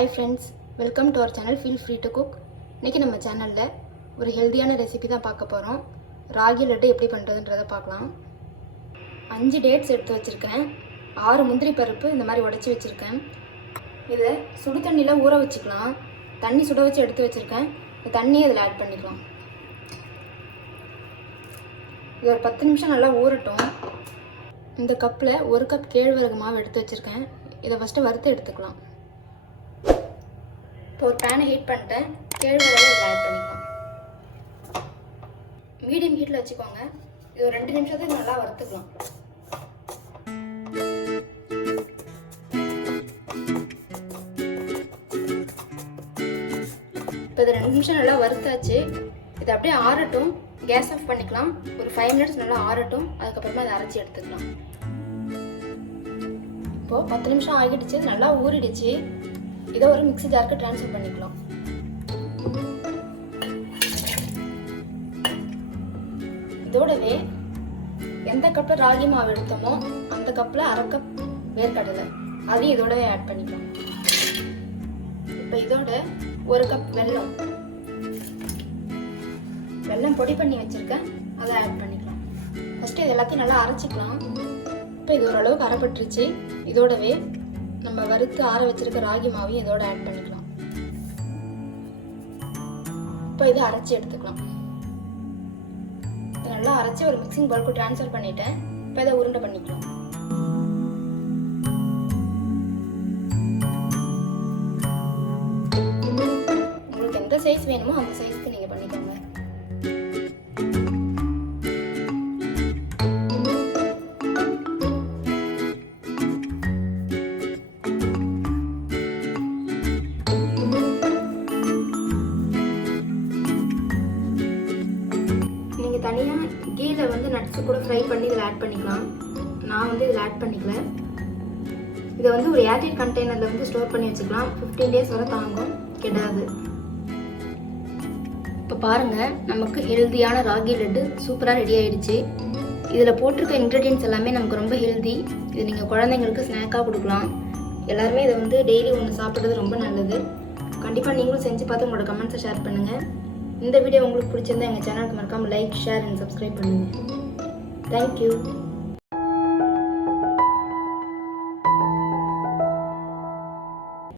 Hi friends, welcome to our channel Feel Free to Cook. இன்னைக்கு நம்ம சேனல்ல ஒரு ஹெல்தியான ரெசிபி தான் பார்க்க போறோம். ராகி லட்டு எப்படி பண்றதுன்றதை பார்க்கலாம். 5 டேட்ஸ் எடுத்து வச்சிருக்கேன். 6 முந்திரி பருப்பு இந்த மாதிரி உடைச்சி வச்சிருக்கேன். இதை சுடு தண்ணில ஊற வச்சுக்கலாம். தண்ணி சுட வச்சு எடுத்து வச்சிருக்கேன். இந்த தண்ணியை இதில் ஆட் பண்ணிக்கலாம். இது ஒரு 10 நிமிஷம் நல்லா ஊறட்டும். இந்த கப்பில் 1 கப் கேழ்வரகு மாவு எடுத்து வச்சிருக்கேன். இதை ஃபஸ்ட்டு வறுத்து எடுத்துக்கலாம். இப்போ ஒரு பேனை ஹீட் பண்ணிட்டேன். கேழ்வரகு இதில் ஆட் பண்ணிக்கலாம். மீடியம் ஹீட்டில் வச்சுக்கோங்க. இது ஒரு 2 நிமிஷத்துக்கு நல்லா வறுத்துக்கலாம். இப்போ இது 2 நிமிஷம் நல்லா வறுத்தாச்சு. இது அப்படியே ஆறட்டும். கேஸ் ஆஃப் பண்ணிக்கலாம். ஒரு 5 மினிட்ஸ் நல்லா ஆறட்டும். அதுக்கப்புறமா அதை அரைச்சி எடுத்துக்கலாம். இப்போது 10 நிமிஷம் ஆகிடுச்சு. நல்லா ஊறிடுச்சு. இதை ஒரு மிக்ஸி ஜாருக்கு ட்ரான்ஸ்ஃபர் பண்ணிக்கலாம். இதோடவே எந்த கப்பில் ராகி மாவு எடுத்தோமோ அந்த கப்பில் 1/2 கப் வேர்க்கடலை அதையும் இதோடவே ஆட் பண்ணிக்கலாம். இப்போ இதோட 1 கப் வெல்லம் பொடி பண்ணி வச்சிருக்கேன். அதை ஆட் பண்ணிக்கலாம். ஃபஸ்ட்டு இது எல்லாத்தையும் நல்லா அரைச்சிக்கலாம். இப்போ இது ஓரளவுக்கு அரைப்பட்டுருச்சு. இதோடவே நம்ம வறுத்து ஆற வச்சிருக்க ராகி மாவையும் இதோட ஆட் பண்ணிக்கலாம். இப்போ இதை அரைச்சி எடுத்துக்கலாம். நல்லா அரைச்சி ஒரு மிக்சிங் பவுலுக்கு ட்ரான்ஸ்ஃபர் பண்ணிட்டேன். இப்போ இதை உருண்டை பண்ணிக்கலாம். உங்களுக்கு எந்த சைஸ் வேணுமோ அந்த சைஸ்க்கு நீங்க பண்ணிக்கோங்க. தனியாக கீழே நட்ஸு கூட ஃப்ரை பண்ணி இதில் ஆட் பண்ணிக்கலாம். நான் இதில் ஆட் பண்ணிக்கல. இதை ஒரு ஏர்டைட் கண்டெய்னரில் ஸ்டோர் பண்ணி வச்சுக்கலாம். 15 டேஸ் வரை தாங்கும், கெடாது. இப்போ பாருங்கள், நமக்கு ஹெல்த்தியான ராகி லட்டு சூப்பராக ரெடி ஆகிடுச்சு. இதில் போட்டிருக்க இன்க்ரீடியன்ட்ஸ் எல்லாமே நமக்கு ரொம்ப ஹெல்தி. இது நீங்கள் குழந்தைங்களுக்கு ஸ்நாக்காக கொடுக்கலாம். எல்லாருமே இதை டெய்லி ஒன்று சாப்பிட்றது ரொம்ப நல்லது. கண்டிப்பாக நீங்களும் செஞ்சு பார்த்து உங்களோட கமெண்ட்ஸை ஷேர் பண்ணுங்கள். இந்த வீடியோ உங்களுக்கு பிடிச்சிருந்தா எங்கள் சேனலுக்கு மறக்காமல் லைக், ஷேர் அண்ட் சப்ஸ்கிரைப் பண்ணுங்கள். தேங்க்யூ.